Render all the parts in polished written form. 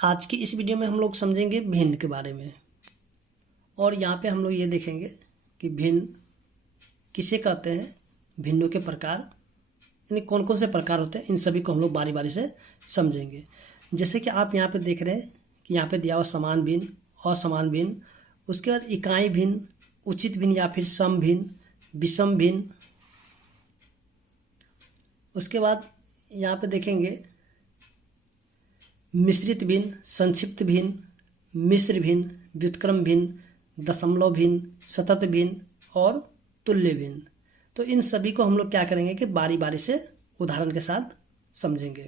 आज की इस वीडियो में हम लोग समझेंगे भिन्न के बारे में। और यहाँ पे हम लोग ये देखेंगे कि भिन्न किसे कहते हैं, भिन्नों के प्रकार यानी कौन कौन से प्रकार होते हैं, इन सभी को हम लोग बारी बारी से समझेंगे। जैसे कि आप यहाँ पे देख रहे हैं कि यहाँ पे दिया हुआ समान भिन्न, असमान भिन्न, उसके बाद इकाई भिन्न, उचित भिन्न या फिर सम भिन्न, विषम भिन्न। उसके बाद यहाँ पे देखेंगे मिश्रित भिन्न, संक्षिप्त भिन्न, मिश्र भिन्न, व्युत्क्रम भिन्न, दशमलव भिन्न, सतत भिन्न और तुल्य भिन्न। तो इन सभी को हम लोग क्या करेंगे कि बारी बारी से उदाहरण के साथ समझेंगे।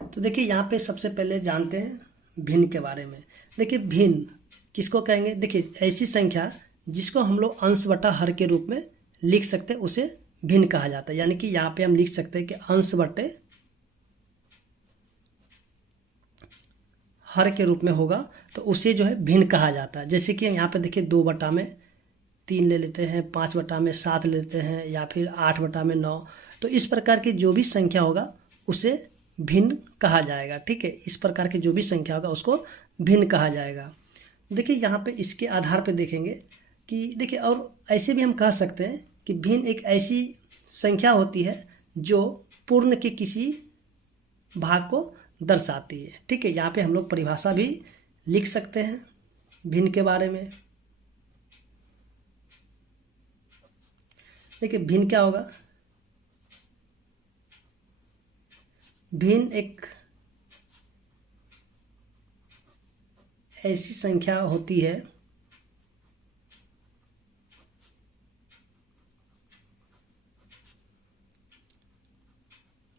तो देखिए यहाँ पे सबसे पहले जानते हैं भिन्न के बारे में। देखिए भिन्न किसको कहेंगे, देखिए ऐसी संख्या जिसको हम लोग अंश बटा हर के रूप में लिख सकते हैं उसे भिन्न कहा जाता है। यानी कि यहाँ पे हम लिख सकते हैं कि अंश बटे हर के रूप में होगा तो उसे जो है भिन्न कहा जाता है। जैसे कि यहाँ पे देखिए 2/3 ले लेते हैं, 5/7 ले लेते हैं या फिर 8/9। तो इस प्रकार की जो भी संख्या होगा उसे भिन्न कहा जाएगा। ठीक है, इस प्रकार की जो भी संख्या होगा उसको भिन्न कहा जाएगा। देखिए यहाँ पे इसके आधार पे देखेंगे कि देखिए और ऐसे भी हम कह सकते हैं कि भिन्न एक ऐसी संख्या होती है जो पूर्ण के किसी भाग को दर्शाती है। ठीक है, यहाँ पे हम लोग परिभाषा भी लिख सकते हैं भिन्न के बारे में। देखिए भिन्न क्या होगा, भिन्न एक ऐसी संख्या होती है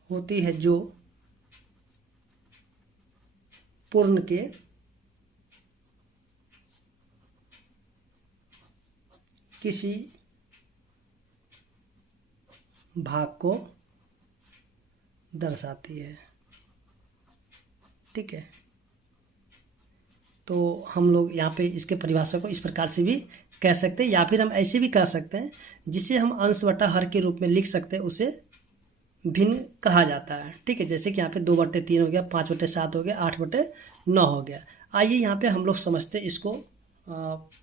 जो पूर्ण के किसी भाग को दर्शाती है। ठीक है, तो हम लोग यहाँ पे इसके परिभाषा को इस प्रकार से भी कह सकते हैं या फिर हम ऐसे भी कह सकते हैं जिसे हम अंश बटा हर के रूप में लिख सकते हैं उसे भिन्न कहा जाता है। ठीक है, जैसे कि यहाँ पे 2/3 हो गया, 5/7 हो गया, 8/9 हो गया। आइए यहाँ पे हम लोग समझते हैं इसको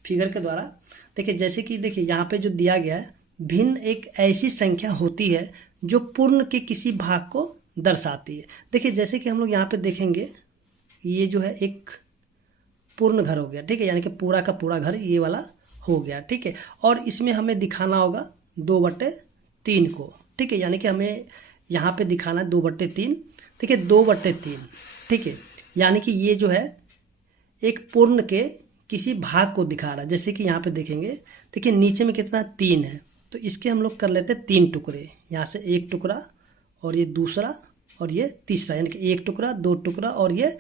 फिगर के द्वारा। देखिए जैसे कि देखिए यहाँ पे जो दिया गया है, भिन्न एक ऐसी संख्या होती है जो पूर्ण के किसी भाग को दर्शाती है। देखिए जैसे कि हम लोग यहाँ पे देखेंगे ये जो है एक पूर्ण घर हो गया। ठीक है, यानी कि पूरा का पूरा घर ये वाला हो गया। ठीक है, और इसमें हमें दिखाना होगा 2/3 को। ठीक है, यानी कि हमें यहाँ पे दिखाना है 2/3। ठीक है, 2/3। ठीक है, यानी कि ये जो है एक पूर्ण के किसी भाग को दिखा रहा है। जैसे कि यहाँ पे देखेंगे, देखिए नीचे में कितना 3 है, तो इसके हम लोग कर लेते हैं 3 टुकड़े। यहाँ से एक टुकड़ा और ये दूसरा और ये तीसरा, यानी कि एक टुकड़ा, 2 टुकड़ा और ये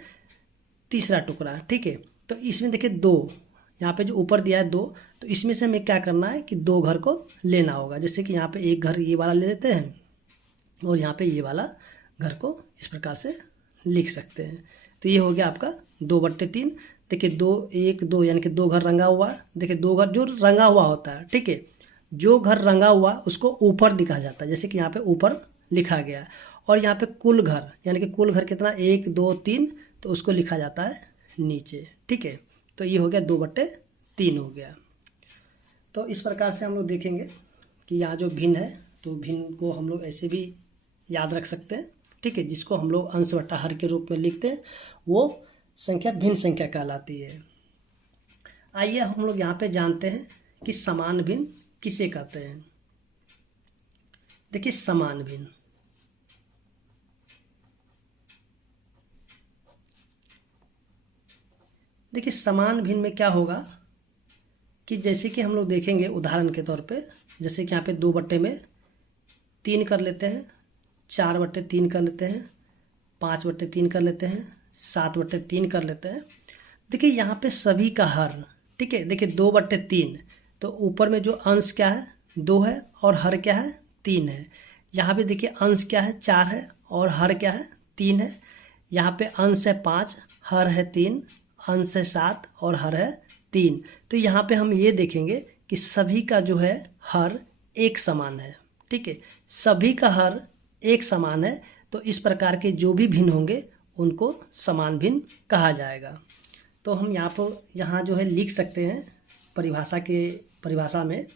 तीसरा टुकड़ा। ठीक है, तो इसमें देखिए 2, यहाँ पे जो ऊपर दिया है 2, तो इसमें से हमें क्या करना है कि 2 घर को लेना होगा। जैसे कि यहाँ पे एक घर ये वाला ले लेते हैं और यहाँ पे ये वाला घर को इस प्रकार से लिख सकते हैं। तो ये हो गया आपका 2/3। देखिए 2 1 2 यानी कि 2 घर रंगा हुआ। देखिए 2 घर जो रंगा हुआ होता है, ठीक है, जो घर रंगा हुआ उसको ऊपर लिखा जाता है। जैसे कि यहाँ पे ऊपर लिखा गया। और यहाँ पे कुल घर यानी कि कुल घर कितना 1 2 3, तो उसको लिखा जाता है नीचे। ठीक है, तो ये हो गया 2/3 हो गया। तो इस प्रकार से हम लोग देखेंगे कि यहाँ जो भिन्न है, तो भिन्न को हम लोग ऐसे भी याद रख सकते हैं। ठीक है, जिसको हम लोग अंश बटा हर के रूप में लिखते हैं वो संख्या भिन्न संख्या कहलाती है। आइए हम लोग यहाँ पे जानते हैं कि समान भिन्न किसे कहते हैं। देखिए समान भिन्न, देखिए समान भिन्न में क्या होगा कि जैसे कि हम लोग देखेंगे उदाहरण के तौर पे, जैसे कि यहाँ पे 2/3 कर लेते हैं, 4/3 कर लेते हैं, 5/3 कर लेते हैं, 7/3 कर लेते हैं। देखिए यहाँ पे सभी का हर, ठीक है, देखिए 2/3, तो ऊपर में जो अंश क्या है 2 है और हर क्या है 3 है। यहाँ पे देखिए अंश क्या है 4 है और हर क्या है 3 है। यहाँ पे अंश है 5, हर है 3, अंश है 7 और हर है 3। तो यहाँ पे हम ये देखेंगे कि सभी का जो है हर एक समान है। ठीक है, सभी का हर एक समान है, तो इस प्रकार के जो भी भिन्न होंगे उनको समान भिन्न कहा जाएगा। तो हम यहाँ जो है लिख सकते हैं परिभाषा में,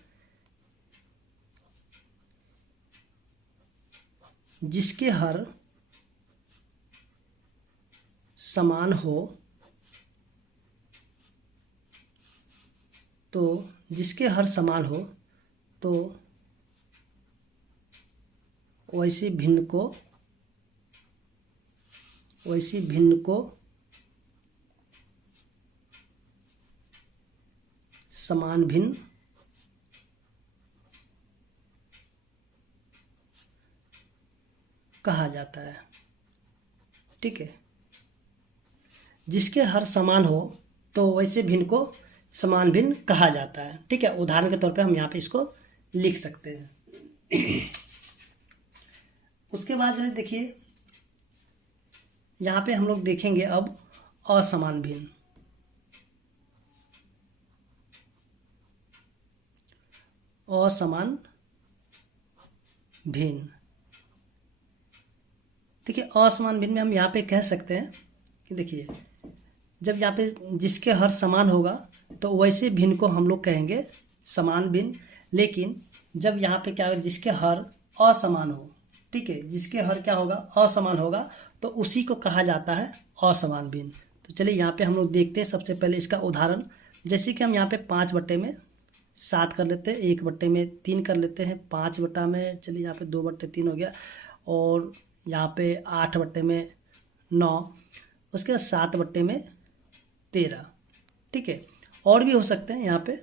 जिसके हर समान हो, तो जिसके हर समान हो तो वैसी भिन्न को समान भिन्न कहा जाता है। ठीक है, जिसके हर समान हो तो वैसे भिन्न को समान भिन्न कहा जाता है। ठीक है, उदाहरण के तौर पे हम यहाँ पे इसको लिख सकते हैं। उसके बाद जो है देखिए, यहाँ पे हम लोग देखेंगे अब असमान भिन्न। असमान भिन्न, देखिए असमान भिन्न में हम यहाँ पे कह सकते हैं कि देखिए, जब यहाँ पे जिसके हर समान होगा तो वैसे भिन्न को हम लोग कहेंगे समान भिन्न, लेकिन जब यहाँ पे क्या होगा, जिसके हर असमान हो, ठीक है, जिसके हर क्या होगा, असमान होगा, तो उसी को कहा जाता है असमान भिन्न। तो चलिए यहाँ पे हम लोग देखते हैं सबसे पहले इसका उदाहरण। जैसे कि हम यहाँ पे 5/7 कर लेते हैं, 1/3 कर लेते हैं, 5 में चलिए यहाँ पे 2/3 हो गया, और यहाँ पे 8/9, उसके बाद 7/13। ठीक है, और भी हो सकते हैं यहाँ पे।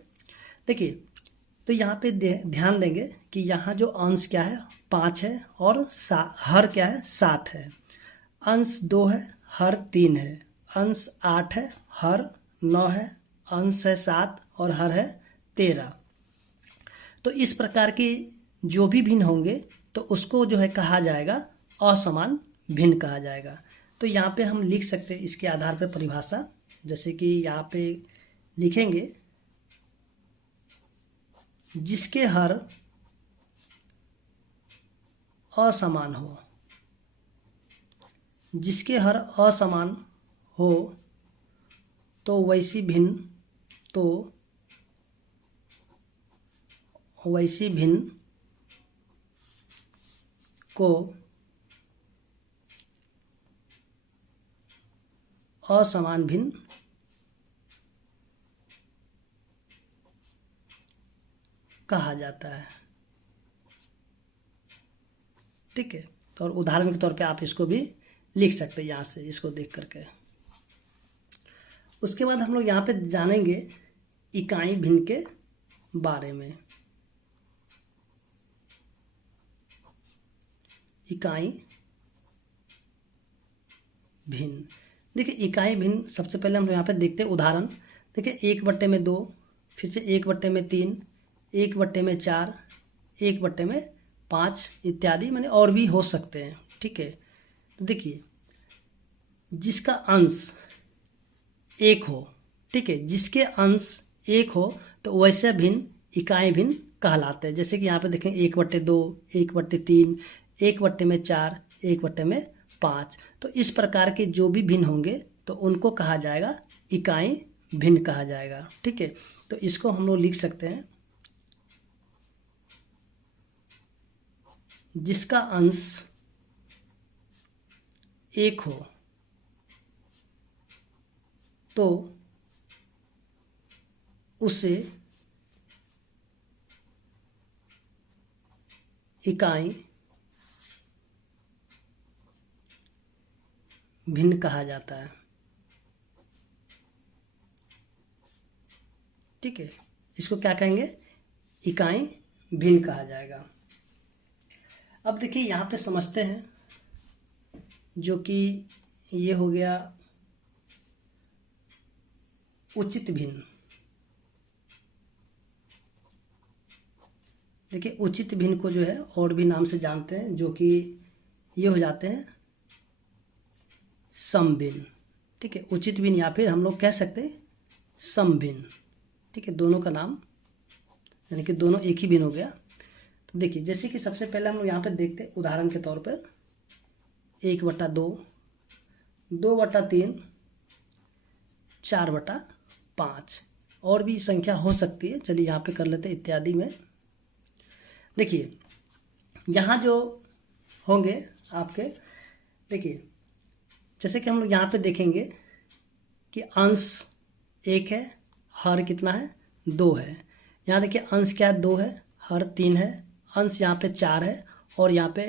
देखिए, तो यहाँ पे ध्यान देंगे कि यहाँ जो अंश क्या है 5 है, और हर क्या है 7 है। अंश 2 है, हर 3 है। अंश 8 है, हर 9 है। अंश है 7 और हर है 13। तो इस प्रकार के जो भी भिन्न होंगे तो उसको जो है कहा जाएगा असमान भिन्न कहा जाएगा। तो यहाँ पे हम लिख सकते हैं इसके आधार पर परिभाषा, जैसे कि यहाँ पे लिखेंगे, जिसके हर असमान हो, जिसके हर असमान हो तो वैसी भिन्न को असमान भिन्न कहा जाता है। ठीक है, तो और उदाहरण के तौर पे आप इसको भी लिख सकते हैं यहाँ से, इसको देख करके। उसके बाद हम लोग यहाँ पे जानेंगे इकाई भिन्न के बारे में। इकाई भिन्न, देखिए इकाई भिन्न सबसे पहले हम लोग यहाँ पे देखते हैं उदाहरण। देखिए 1/2, फिर से 1/3, 1/4, 1/5 इत्यादि, माने और भी हो सकते हैं। ठीक है, तो देखिए जिसका अंश 1 हो, ठीक है, जिसके अंश 1 हो तो वैसे भिन्न इकाई भिन्न कहलाते हैं। जैसे कि यहाँ पे देखें 1/2, 1/3, 1/4, 1/5। तो इस प्रकार के जो भी भिन्न होंगे तो उनको कहा जाएगा इकाई भिन्न कहा जाएगा। ठीक है, तो इसको हम लोग लिख सकते हैं, जिसका अंश 1 हो तो उसे इकाई भिन्न कहा जाता है। ठीक है, इसको क्या कहेंगे, इकाई भिन्न कहा जाएगा। अब देखिए यहाँ पे समझते हैं, जो कि ये हो गया उचित भिन्न। देखिए उचित भिन्न को जो है और भी नाम से जानते हैं, जो कि ये हो जाते हैं सम भिन्न। ठीक है, उचित भिन्न या फिर हम लोग कह सकते हैं सम भिन्न। ठीक है, दोनों का नाम, यानी कि दोनों एक ही भिन्न हो गया। तो देखिए जैसे कि सबसे पहले हम लोग यहाँ पे देखते हैं उदाहरण के तौर पर 1/2, 2/3, 4/5 और भी संख्या हो सकती है। चलिए यहाँ पे कर लेते हैं इत्यादि में। देखिए यहाँ जो होंगे आपके, देखिए जैसे कि हम लोग यहाँ पे देखेंगे कि अंश 1 है, हर कितना है 2 है। यहाँ देखिए अंश क्या है 2 है, हर 3 है, अंश यहाँ पे 4 है और यहाँ पे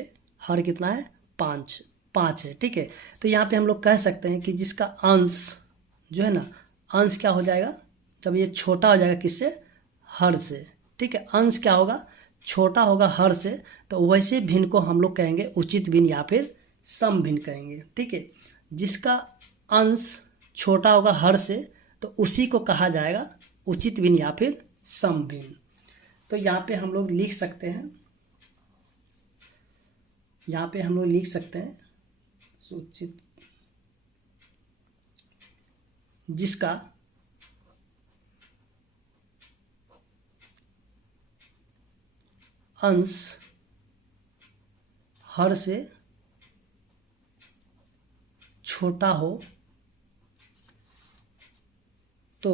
हर कितना है 5 है। ठीक है, तो यहाँ पे हम लोग कह सकते हैं कि जिसका अंश जो है ना, अंश क्या हो जाएगा जब ये छोटा हो जाएगा किससे, हर से। ठीक है, अंश क्या होगा, छोटा होगा हर से, तो वैसे भिन्न को हम लोग कहेंगे उचित भिन्न या फिर सम भिन्न कहेंगे। ठीक है, जिसका अंश छोटा होगा हर से तो उसी को कहा जाएगा उचित भिन्न या फिर सम भिन्न। तो यहाँ पे हम लोग लिख सकते हैं, यहाँ पे हम लोग लिख सकते हैं उचित, जिसका अंश हर से छोटा हो तो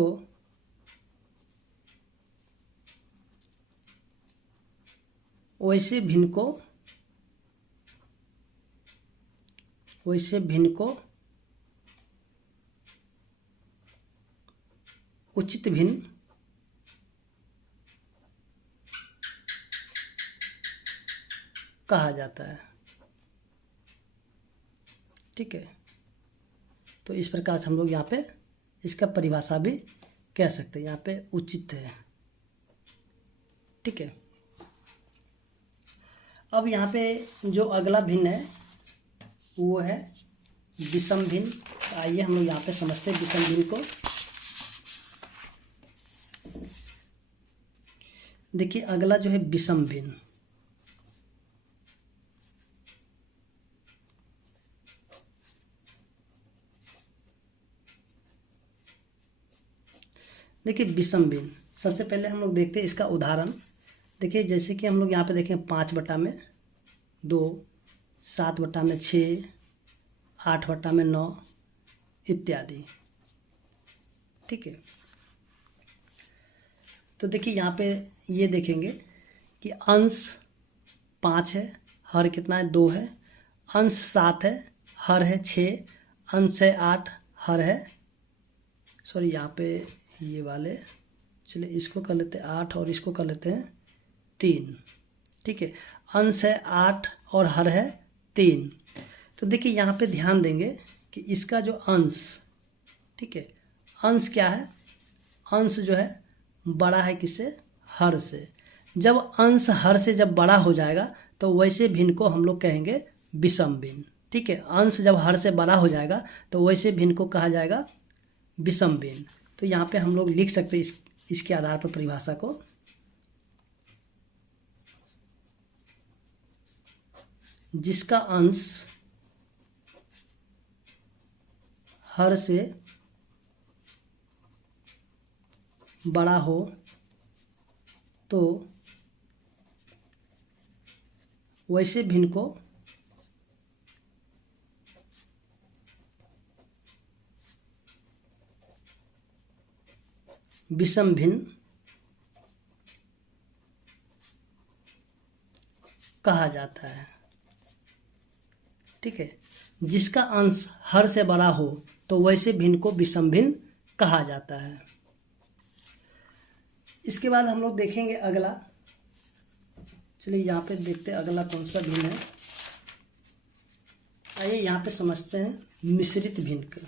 वैसे भिन्न को उचित भिन्न कहा जाता है। ठीक है, तो इस प्रकार से हम लोग यहाँ पे इसका परिभाषा भी कह सकते हैं, यहाँ पे उचित है। ठीक है, अब यहाँ पे जो अगला भिन्न है वो है विषम भिन्न। आइए हम लोग यहाँ पे समझते हैं विषम भिन्न को। देखिए अगला जो है विषम भिन्न, देखिए विषम भिन्न सबसे पहले हम लोग देखते हैं इसका उदाहरण। देखिए जैसे कि हम लोग यहाँ पे देखें 5/2, 7/6, 8/9 इत्यादि। ठीक है, तो देखिए यहाँ पे ये देखेंगे कि अंश 5 है, हर कितना है 2 है, अंश 7 है, हर है 6, अंश है 8, हर है, सॉरी यहाँ पे ये वाले, चलिए इसको कर लेते हैं 8 और इसको कर लेते हैं 3। ठीक है, अंश है 8 और हर है 3। तो देखिए यहाँ पे ध्यान देंगे कि इसका जो अंश, ठीक है, अंश क्या है, अंश जो है बड़ा है किससे, हर से। जब अंश हर से जब बड़ा हो जाएगा तो वैसे भिन्न को हम लोग कहेंगे विषम भिन्न। ठीक है, अंश जब हर से बड़ा हो जाएगा तो वैसे भिन्न को कहा जाएगा विषम भिन्न। तो यहाँ पे हम लोग लिख सकते हैं इसके आधार पर परिभाषा को, जिसका अंश हर से बड़ा हो तो वैसे भिन्न को विषम भिन्न कहा जाता है। ठीक है, जिसका अंश हर से बड़ा हो तो वैसे भिन्न को विषम भिन्न कहा जाता है। इसके बाद हम लोग देखेंगे अगला, चलिए यहाँ पे देखते हैं अगला कौन सा भिन्न है। आइए यहाँ पे समझते हैं मिश्रित भिन्न का।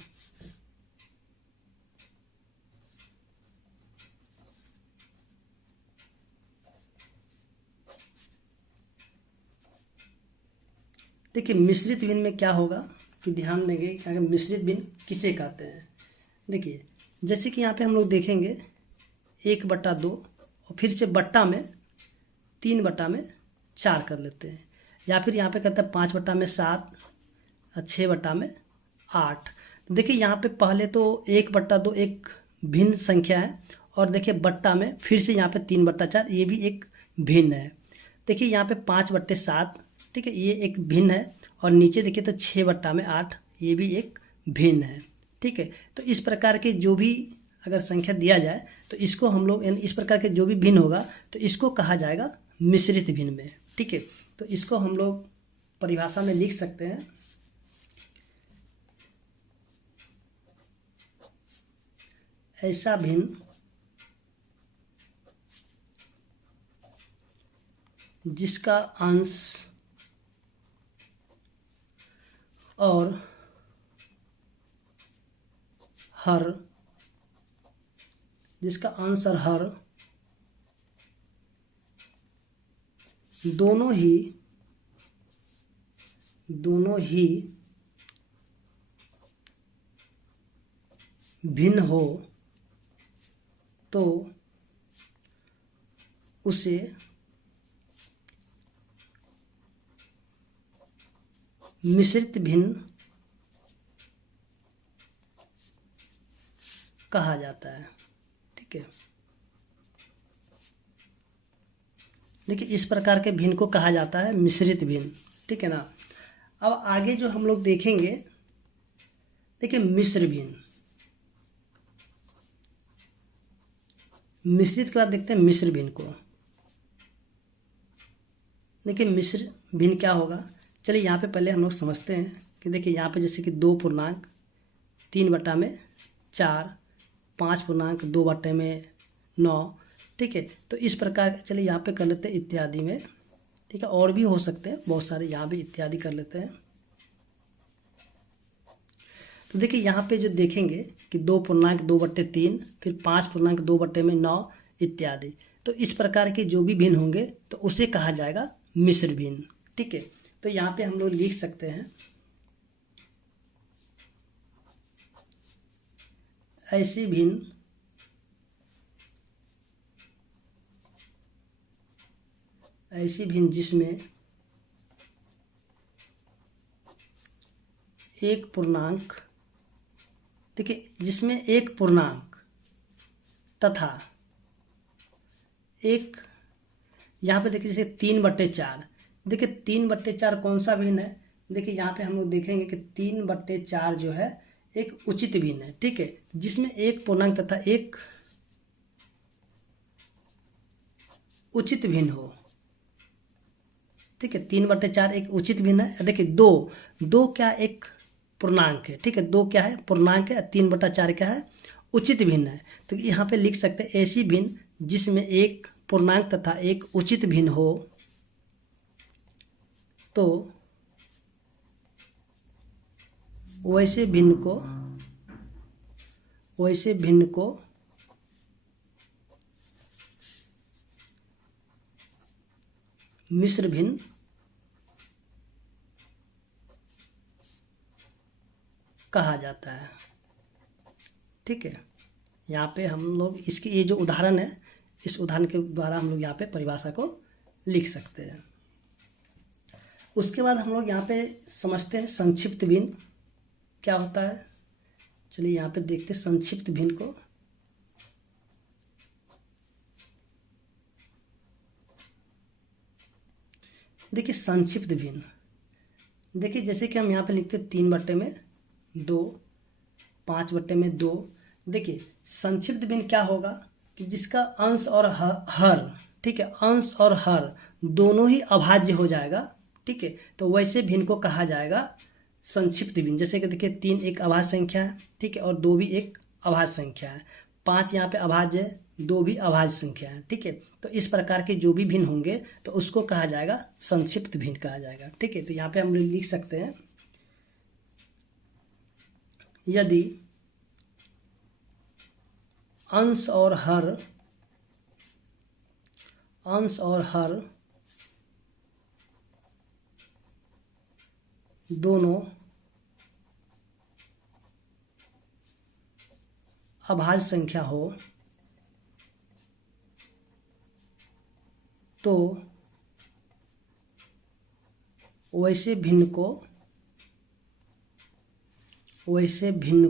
देखिए मिश्रित भिन्न में क्या होगा कि ध्यान देंगे कि अगर मिश्रित भिन्न किसे कहते हैं। देखिए जैसे कि यहाँ पे हम लोग देखेंगे 1/2 और फिर से बट्टा में 3/4 कर लेते हैं, या फिर यहाँ पे कहते हैं 5/7 और 6/8। तो देखिए यहाँ पे पहले तो 1/2 एक भिन्न संख्या है और देखिए बट्टा में फिर से यहाँ पे 3/4 ये भी एक भिन्न है। देखिए यहाँ पे 5/7, ठीक है, ये एक भिन्न है। और नीचे देखिए तो 6/8, ये भी एक भिन्न है, ठीक है। तो इस प्रकार के जो भी अगर संख्या दिया जाए तो इसको हम लोग इस प्रकार के जो भी भिन्न होगा तो इसको कहा जाएगा मिश्रित भिन्न में, ठीक है। तो इसको हम लोग परिभाषा में लिख सकते हैं, ऐसा भिन्न जिसका अंश और हर दोनों ही भिन्न हो तो उसे मिश्रित भिन्न कहा जाता है, ठीक है। देखिए इस प्रकार के भिन्न को कहा जाता है मिश्रित भिन्न, ठीक है ना। अब आगे जो हम लोग देखेंगे, देखिए मिश्र भिन्न, मिश्रित के बाद देखते हैं मिश्र भिन्न को। देखिए मिश्र भिन्न क्या होगा, चलिए यहाँ पे पहले हम लोग समझते हैं कि देखिए यहाँ पे जैसे कि 2.3/4, 5.2/9, ठीक है। तो इस प्रकार चलिए यहाँ पे कर लेते हैं इत्यादि में, ठीक है। और भी हो सकते हैं बहुत सारे, यहाँ भी इत्यादि कर लेते हैं। तो देखिए यहाँ पे जो देखेंगे कि 2.2/3, फिर 5.2/9 इत्यादि। तो इस प्रकार के जो भी भिन्न होंगे तो उसे कहा जाएगा मिश्र भिन्न, ठीक है। तो यहाँ पे हम लोग लिख सकते हैं, ऐसी भिन्न जिसमें एक पूर्णांक, देखिए जिसमें एक पूर्णांक तथा एक, यहाँ पे देखिए जैसे 3/4, देखिए 3/4 कौन सा भिन्न है। देखिए यहाँ पे हम लोग देखेंगे कि 3/4 जो है एक उचित भिन्न है, ठीक है, जिसमें एक पूर्णांक तथा एक उचित भिन्न हो, ठीक है। 3/4 एक उचित भिन्न है। देखिए दो क्या एक पूर्णांक है, ठीक है, 2 क्या है पूर्णांक है, 3/4 क्या है उचित भिन्न है। तो यहाँ पे लिख सकते हैं ऐसी भिन्न जिसमें एक पूर्णांक तथा एक उचित भिन्न हो तो वैसे भिन्न को मिश्र भिन्न कहा जाता है, ठीक है। यहाँ पे हम लोग इसकी ये जो उदाहरण है, इस उदाहरण के द्वारा हम लोग यहाँ पे परिभाषा को लिख सकते हैं। उसके बाद हम लोग यहाँ पे समझते हैं संक्षिप्त भिन्न क्या होता है। चलिए यहाँ पे देखते हैं संक्षिप्त भिन्न को। देखिए संक्षिप्त भिन्न, देखिए जैसे कि हम यहाँ पे लिखते हैं 3/2, 5/2। देखिए संक्षिप्त भिन्न क्या होगा कि जिसका अंश और हर, ठीक है, अंश और हर दोनों ही अभाज्य हो जाएगा, ठीक है। तो वैसे भिन्न को कहा जाएगा संक्षिप्त भिन्न। जैसे कि देखिए 3 एक अभाज्य संख्या है, ठीक है, और 2 भी एक अभाज्य संख्या है, 5 यहाँ पे अभाज्य है, 2 भी अभाज्य संख्या है, ठीक है। तो इस प्रकार के जो भी भिन्न होंगे तो उसको कहा जाएगा संक्षिप्त भिन्न कहा जाएगा, ठीक है। तो यहाँ पे हम लिख सकते हैं, यदि अंश और हर दोनों अभाज्य संख्या हो तो वैसे भिन्न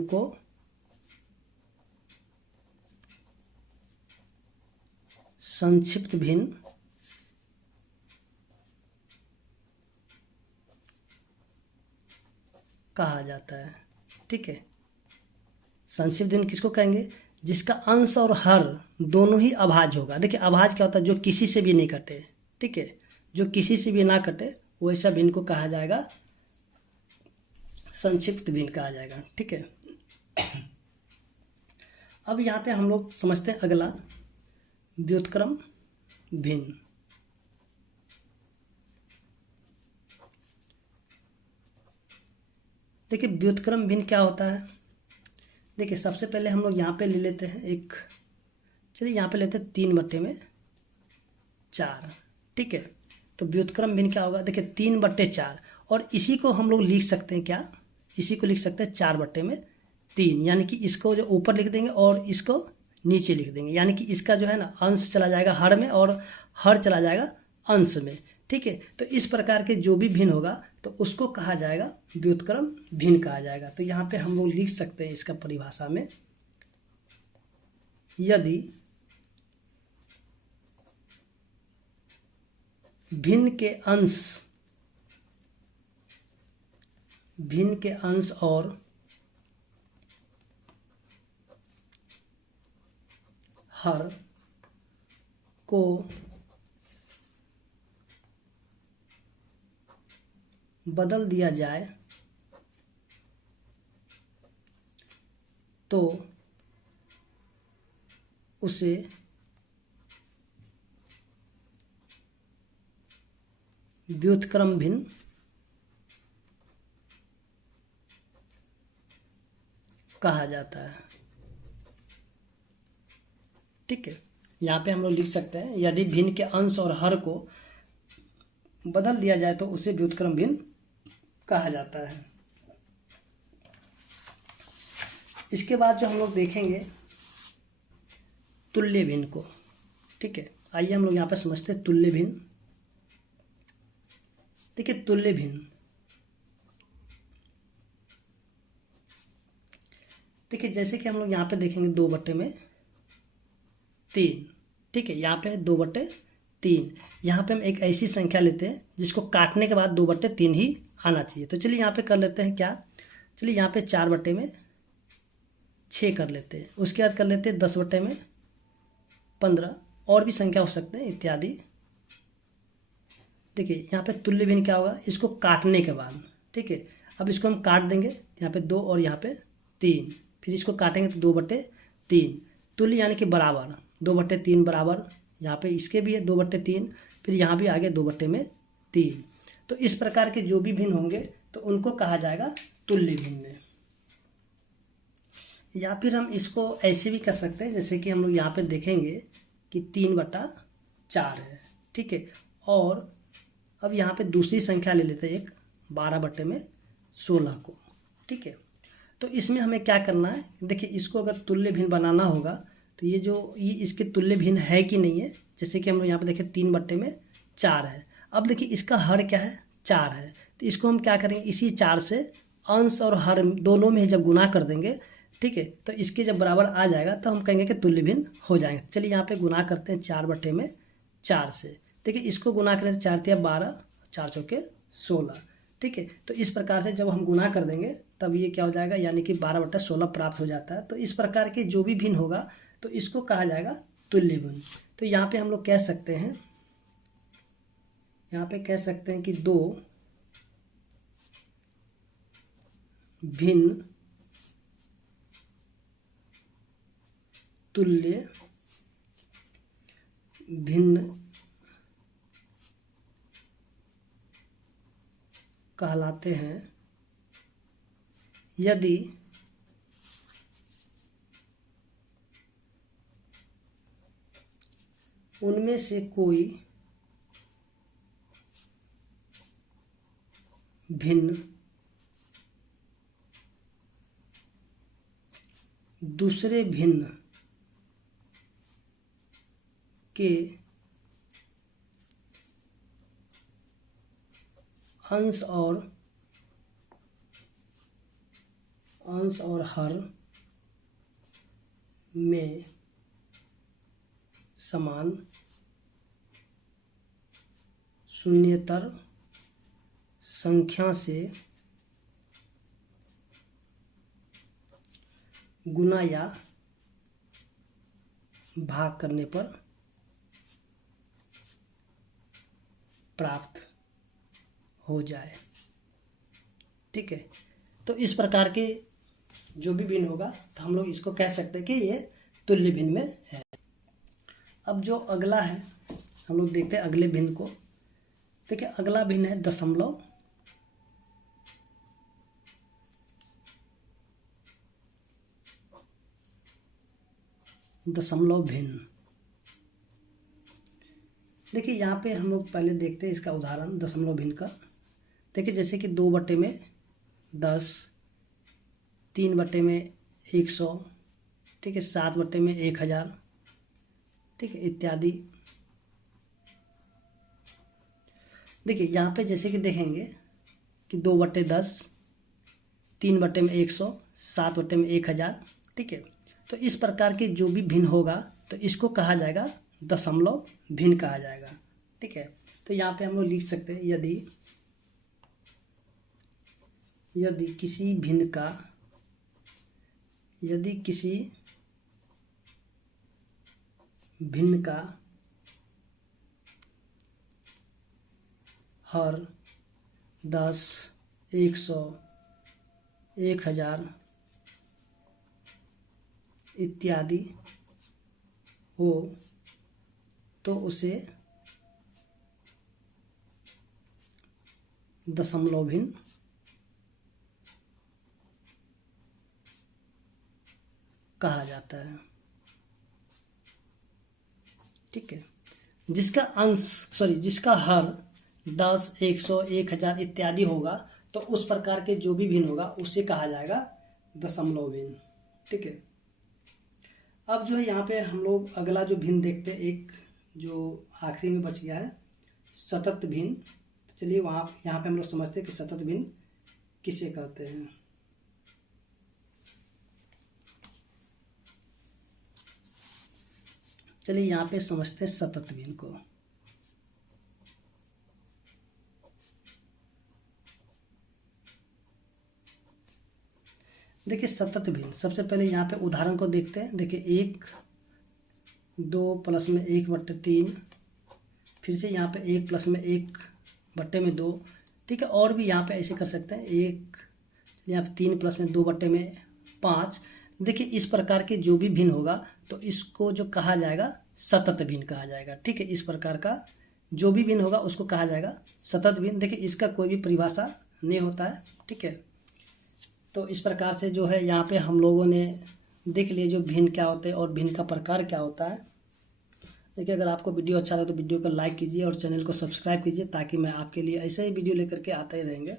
को संक्षिप्त भिन्न कहा जाता है। ठीक है, संक्षिप्त भिन्न किसको कहेंगे? जिसका अंश और हर दोनों ही अभाज्य होगा। देखिए अभाज्य क्या होता है? जो किसी से भी नहीं कटे। ठीक है, जो किसी से भी ना कटे वैसा भिन्न को कहा जाएगा संक्षिप्त भिन्न कहा जाएगा। ठीक है, अब यहाँ पे हम लोग समझते हैं अगला व्युत्क्रम भिन्न। देखिए व्युत्क्रम भिन्न क्या होता है? देखिए सबसे पहले हम लोग यहाँ पे ले लेते हैं एक, चलिए यहाँ पे लेते हैं 3/4। ठीक है, तो व्युत्क्रम भिन्न क्या होगा? देखिए 3/4, और इसी को हम लोग लिख सकते हैं क्या? इसी को लिख सकते हैं 4/3, यानी कि इसको जो ऊपर लिख देंगे और इसको नीचे लिख देंगे, यानी कि इसका जो है ना अंश चला जाएगा हर में और हर चला जाएगा अंश में। ठीक है, तो इस प्रकार के जो भी भिन्न होगा तो उसको कहा जाएगा व्युत्क्रम भिन्न कहा जाएगा। तो यहाँ पे हम लोग लिख सकते हैं इसका परिभाषा में, यदि भिन्न के अंश और हर को बदल दिया जाए तो उसे व्युत्क्रम भिन्न कहा जाता है। ठीक है, यहाँ पे हम लोग लिख सकते हैं यदि भिन्न के अंश और हर को बदल दिया जाए तो उसे व्युत्क्रम भिन्न कहा जाता है। इसके बाद जो हम लोग देखेंगे तुल्य भिन्न को। ठीक है, आइए हम लोग यहाँ पे समझते हैं तुल्य भिन्न। देखिए तुल्य भिन्न, देखिए जैसे कि हम लोग यहाँ पे देखेंगे 2/3। ठीक है, यहाँ पे है 2/3। यहाँ पे हम एक ऐसी संख्या लेते हैं जिसको काटने के बाद 2/3 ही आना चाहिए। तो चलिए यहाँ पे कर लेते हैं क्या? चलिए यहाँ पे 4/6 कर लेते हैं, उसके बाद कर लेते हैं 10/15, और भी संख्या हो सकते हैं इत्यादि। देखिए यहाँ पे तुल्य भिन्न क्या होगा? इसको काटने के बाद। ठीक है, अब इसको हम काट देंगे, यहाँ पे 2 और यहाँ पे 3, फिर इसको काटेंगे तो 2/3। तुल्य यानी कि बराबर, 2/3 बराबर, यहाँ पे इसके भी है 2/3, फिर यहाँ भी आगे 2/3। तो इस प्रकार के जो भी भिन्न होंगे तो उनको कहा जाएगा तुल्य भिन्न। या फिर हम इसको ऐसे भी कर सकते हैं, जैसे कि हम लोग यहाँ पे देखेंगे कि 3/4 है। ठीक है, और अब यहाँ पे दूसरी संख्या ले लेते हैं एक 12/16 को। ठीक है, तो इसमें हमें क्या करना है? देखिए इसको अगर तुल्य भिन्न बनाना होगा तो ये इसके तुल्य भिन्न है कि नहीं है। जैसे कि हम लोग यहाँ पे देखें 3/4 है। अब देखिए इसका हर क्या है? 4 है। तो इसको हम क्या करेंगे? इसी 4 से अंश और हर दोनों में जब गुना कर देंगे, ठीक है, तो इसके जब बराबर आ जाएगा तो हम कहेंगे कि तुल्य भिन्न हो जाएंगे। चलिए यहाँ पे गुना करते हैं 4/4 से। देखिए इसको गुना करें तो 4×12, 4×4 = 16। ठीक है, तो इस प्रकार से जब हम गुना कर देंगे तब ये क्या हो जाएगा? यानी कि 12/16 प्राप्त हो जाता है। तो इस प्रकार के जो भी भिन्न होगा तो इसको कहा जाएगा तुल्य भिन्न। तो यहाँ पे हम लोग कह सकते हैं, यहाँ पे कह सकते हैं कि 2 भिन्न तुल्य भिन्न कहलाते हैं यदि उनमें से कोई भिन्न दूसरे भिन्न के अंश और हर में समान शून्येतर संख्या से गुना या भाग करने पर प्राप्त हो जाए। ठीक है, तो इस प्रकार के जो भी भिन्न होगा तो हम लोग इसको कह सकते हैं कि ये तुल्य भिन्न में है। अब जो अगला है हम लोग देखते हैं अगले भिन्न को। देखिए अगला भिन्न है दशमलव भिन्न। देखिए यहाँ पे हम लोग पहले देखते हैं इसका उदाहरण दशमलव भिन्न का। देखिए जैसे कि 2/10, 3/100, ठीक है, 7/1000, ठीक है, इत्यादि। देखिए यहाँ पे जैसे कि देखेंगे कि 2/10, 3/100, 7/1000, ठीक है। तो इस प्रकार के जो भी भिन्न होगा तो इसको कहा जाएगा दशमलव भिन्न कहा जाएगा। ठीक है, तो यहाँ पे हम लोग लिख सकते हैं यदि किसी भिन्न का हर 10, 100, 1000 इत्यादि हो तो उसे दशमलव भिन्न कहा जाता है। ठीक है, जिसका हर 10, 100, 1000 इत्यादि होगा तो उस प्रकार के जो भी भिन्न होगा उसे कहा जाएगा दशमलव भिन्न। ठीक है, अब जो है यहाँ पे हम लोग अगला जो भिन्न देखते हैं, एक जो आखिरी में बच गया है सतत भिन्न। तो चलिए यहाँ पे हम लोग समझते हैं कि सतत भिन्न किसे कहते हैं। चलिए यहाँ पे समझते हैं सतत भिन्न को। देखिए सतत भिन्न, सबसे पहले यहाँ पे उदाहरण को देखते हैं। देखिए 1, 2 प्लस में 1/3, फिर से यहाँ पे 1 प्लस में 1/2, ठीक है। और भी यहाँ पे ऐसे कर सकते हैं, 1 यहाँ पे 3 प्लस में 2/5। देखिए इस प्रकार के जो भी भिन्न होगा तो इसको जो कहा जाएगा सतत भिन्न कहा जाएगा। ठीक है, इस प्रकार का जो भी भिन्न होगा उसको कहा जाएगा सतत भिन्न। देखिए इसका कोई भी परिभाषा नहीं होता है। ठीक है, तो इस प्रकार से जो है यहाँ पे हम लोगों ने देख लिए जो भिन्न क्या होते हैं और भिन्न का प्रकार क्या होता है। देखिए अगर आपको वीडियो अच्छा लगे तो वीडियो को लाइक कीजिए और चैनल को सब्सक्राइब कीजिए ताकि मैं आपके लिए ऐसे ही वीडियो लेकर के आते ही रहेंगे।